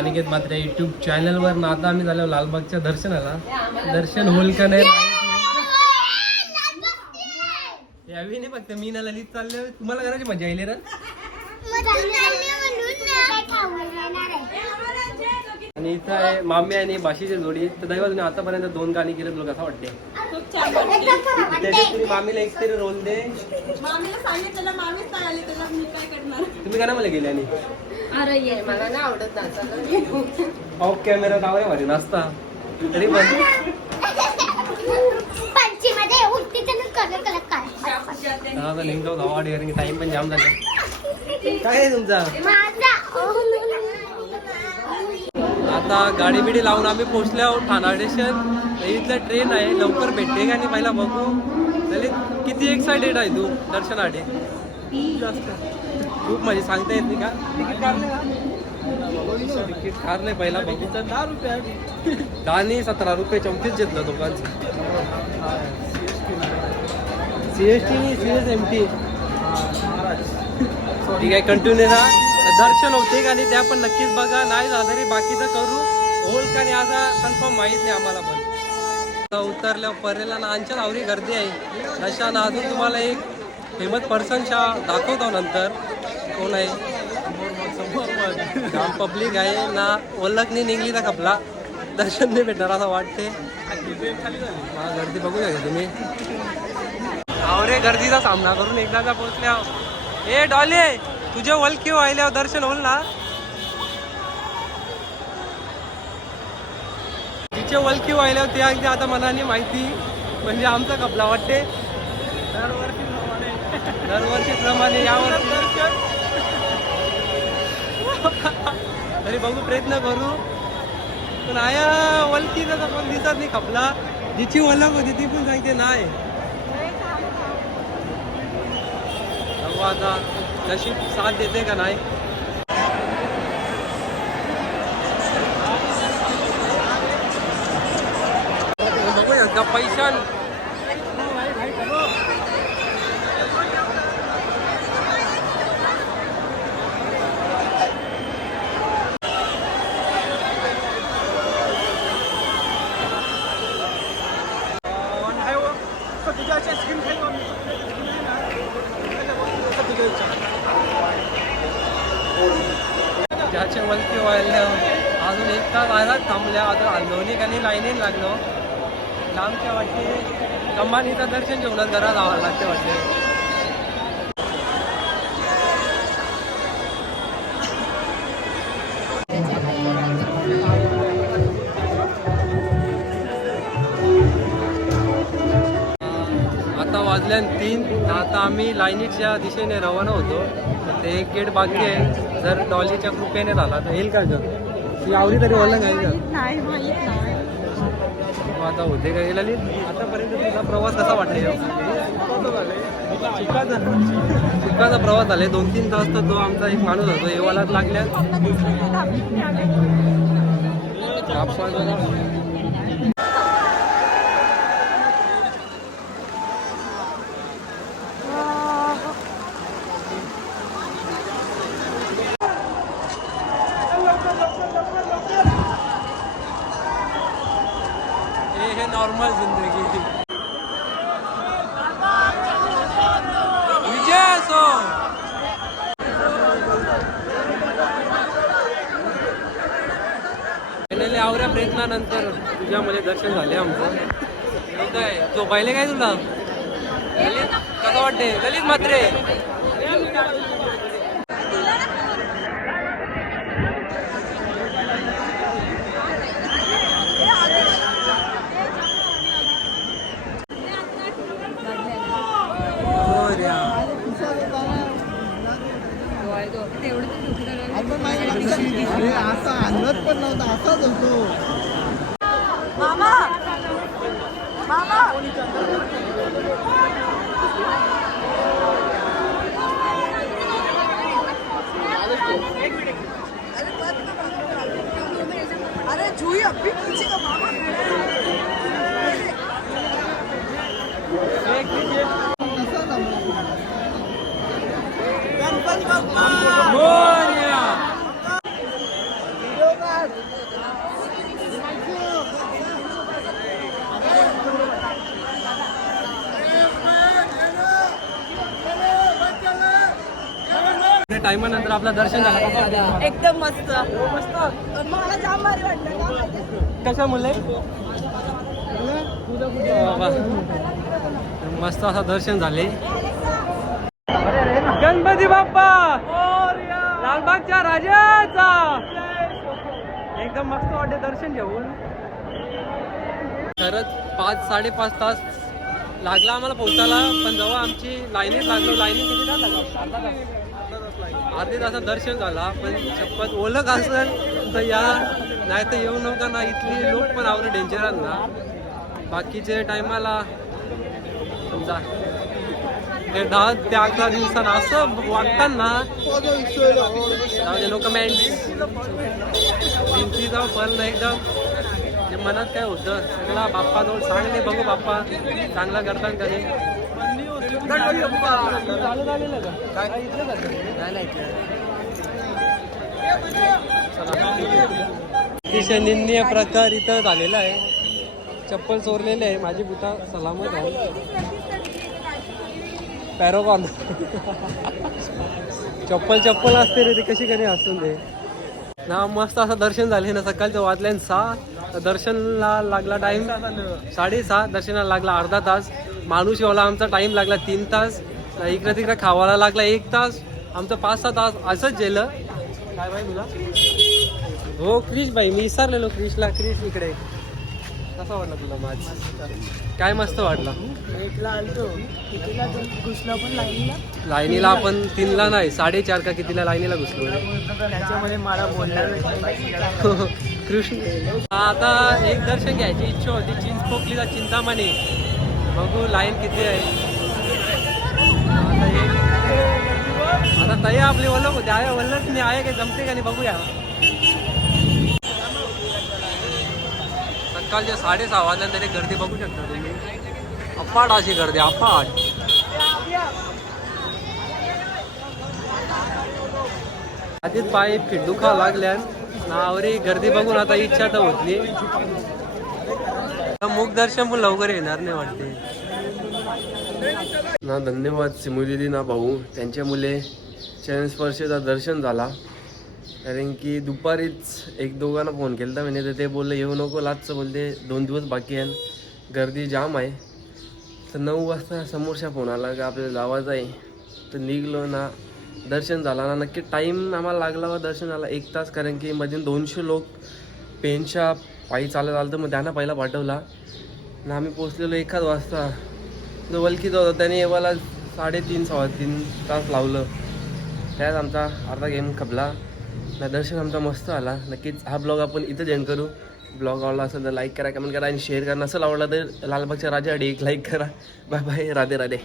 अनिकेत मात्र युट्यूब चॅनलवर ना आता आम्ही झालो लालबागच्या दर्शनाला. दर्शन होईल का नाही यावी नाही फक्त मी ना ललित चालले. तुम्हाला करायची मजा येईल रे आणि इथं आहे मामी आणि बाशीची जोडी. तर दैवा तुम्ही आतापर्यंत दोन गाणी केले तुला कसं वाटते खूप छान वाटते त्याच्यात तुम्ही मामीला एक तरी रोल दे. मामीला सांगितलं मामीच नाही आली त्याला मी काय करणार? तुम्ही गेले आणि. अरे ये मला नाही आवडत नाचायला. ऑफ कॅमेरा लावले भारी नाचता. तरी पण. पंचीमध्ये उठती तर कलर कलर काय हा लिंक धावा टाइम पण जाम झाला. काय आहे तुमचा? आता गाडी बिडी लावून आम्ही पोहोचलो आहोत ठाणा स्टेशन इथलं ट्रेन आहे लवकर भेटते का आणि पहिला बघू. तरी किती एक्सायटेड आहे तू दर्शनासाठी? खूप खूप म्हणजे सांगता येत नाही का? तिकीट काढले का तिकीट काढले पहिला बघू. तर दहा रुपये दहा नाही सतरा रुपये चौतीस घेतलं दोघांचं. C S T C S M T ठीक आहे कंटिन्यू राहा दर्शन होते का नाही त्या पण नक्कीच बघा. नाही झालं तरी बाकीचं करू. होल का नाही आता कन्फर्म माहीत नाही आम्हाला पण. उतरल्या परेला ना आमच्या आवरी गर्दी आहे. अशा ना अजून तुम्हाला एक फेमस पर्सनच्या दाखवतो नंतर. कोण आहे? जाम पब्लिक आहे ना ओळख नाही निघली ना कपला. दर्शन नाही भेटणार असं वाटते. गर्दी बघू शकता तुम्ही. आवरे गर्दीचा सामना करून एकदाचा पोहोचल्या. ए डॉले! तुझे वलकी व्हायल्यावर दर्शन होईल ना? तिचे वलकी व्हायल्यावर ते अगदी आता मनाने माहिती म्हणजे आमचा कपला वाटते. दरवर्षी दरवर्षी प्रमाणे यावर्षी. तरी बघू प्रयत्न करू. पण आया वलकीचा पण दिसत नाही खपला जिची ओळख होती ती पण सांगते नाही. आता. नशीब साथ देते का नाही बघूया का पैशान ज्याचे वलके व्हायला अजून एक तास आयलाच थांबल्या अजून ठिकाणी काही लागलो. लांबच्या वाटते अंबानीचं दर्शन घेऊनच घरात जावं लागते वाटते आता वाजल्यान तीन. आता आम्ही लाईनीच्या दिशेने रवाना होतो. तर ते एक गेट बाकी आहे. जर डॉलीच्या कृपेने झाला तर येईल का जर? ती आवरी तरी ओळख का नाही मग आता होते का गेला आतापर्यंत तुझा प्रवास कसा वाटला चिकाचा. चिकाचा प्रवास झाले दोन तीन तास तर तो आमचा एक माणूस होतो येवालाच लागल्या नॉर्मल जिंदगी. विजय असो. फायनली आवऱ्या प्रयत्नानंतर तुझ्यामध्ये दर्शन झाले आमचं. काय झोपायले काय तुला? ललित कसं वाटते ललित मात्रे असा अंदाज पण नव्हता असाच होतो. मामा! मामा! अरे जुई अभी पीछे का मामा? मोरया टायमानंतर आपलं दर्शन झालं? एकदम मस्त. मस्त. मला जाम भारी वाटलं का माहिती? कशा मुले? मस्त असं दर्शन झाले. गणपती बाप्पा! लालबागच्या राजाचा! एकदम मस्त वाटते दर्शन घेऊन. खरंच पाच साडेपाच तास लागला आम्हाला पोहोचायला पण जेव्हा आमची लाईनीत लागलो लाईनीत किती तास लागला. अर्धा अर्धे तासात दर्शन झाला पण शपथ ओलख असेल तर या नाही तर येऊ नका ना इथली लोक पण आवडे डेंजर ना. बाकीचे टायमाला समजा ते दहा ते अकरा दिवसान असं वाटताना ना. लोक कमेंट भिंतीचा फल एकदम. जे मनात काय होतं सगळा बाप्पाजवळ सांगले बघू बाप्पा चांगला करतात कधी अतिशय निंदनीय प्रकार इथं झालेला आहे. चप्पल चोरलेले आहे. माझी बुटा सलामत आहे. पॅरोकॉन चप्पल चप्पल असते रे ती कशी कधी असून दे. ना मस्त असं दर्शन झाले ना सकाळचं वाजल्यान सहा. दर्शनला लागला टाइम साडेसहा दर्शनाला लागला अर्धा तास. माणूस येवला आमचा टाइम लागला तीन तास. इकडं तिकडं खावायला लागला एक तास. आमचं पाच सहा तास असंच गेलं. काय भाई तुला हो क्रिश भाई मी विसरलेलो क्रिशला. क्रिश इकडे कसा वाटला तुला माझ काय मस्त वाटला? लाईनीला? लाईनीला आपण तीनला नाही साडेचार का कितीला लाईनीला घुसलो त्याच्यामध्ये मला बोलणार कृष्ण आता एक दर्शन घ्यायची इच्छा होती. चिंचपोकलीचा चिंतामणी. बघू लाईन किती आहे. आता एक- आपली ओळख होते. आहे ओळख नाही आहे काही जमते का नाही बघूया. सकाळच्या साडेसहा वाजल्यानंतर तरी गर्दी बघू शकता तुम्ही. अफाट अशी गर्दी अफाट. आधीच पाय फिट दुखा लागल्यान नावरी गर्दी बघून आता इच्छा तर होतली. दर्शन पण लवकर येणार नाही वाटते. ना धन्यवाद सिमुदिदी ना भाऊ. त्यांच्या मुले चरणस्पर्शेचा दर्शन झाला. कारण की दुपारीच एक दोघांना फोन केला होता म्हणजे तर ते बोलले येऊ नको लाजचं बोलते. दोन दिवस बाकी आहे गर्दी जाम आहे. तर नऊ वाजता समोरच्या फोन आला का आपल्याला जावायचं आहे? तर निघलो ना. दर्शन झाला ना. नक्की टाईम आम्हाला लागला व दर्शन झाला एक तास. कारण की मध्ये दोनशे लोक पेनच्या पायी चालत आलं तर मग त्यांना पहिला पाठवला. ना आम्ही पोचलेलो एखाद वाजता. जो वलखीचा होता त्याने एवाला साडेतीन सव्वा तीन तास लावलं. त्यात आमचा अर्धा गेम खपला. ना दर्शन आमचा मस्त आला नक्कीच हा ब्लॉग आपण इथं एंड करू. ब्लॉग आवडला असेल तर लाईक करा कमेंट करा आणि शेअर करा. नसेल आवडला तर लालबागच्या राजा एक लाईक करा. Bye bye Radhe Radhe.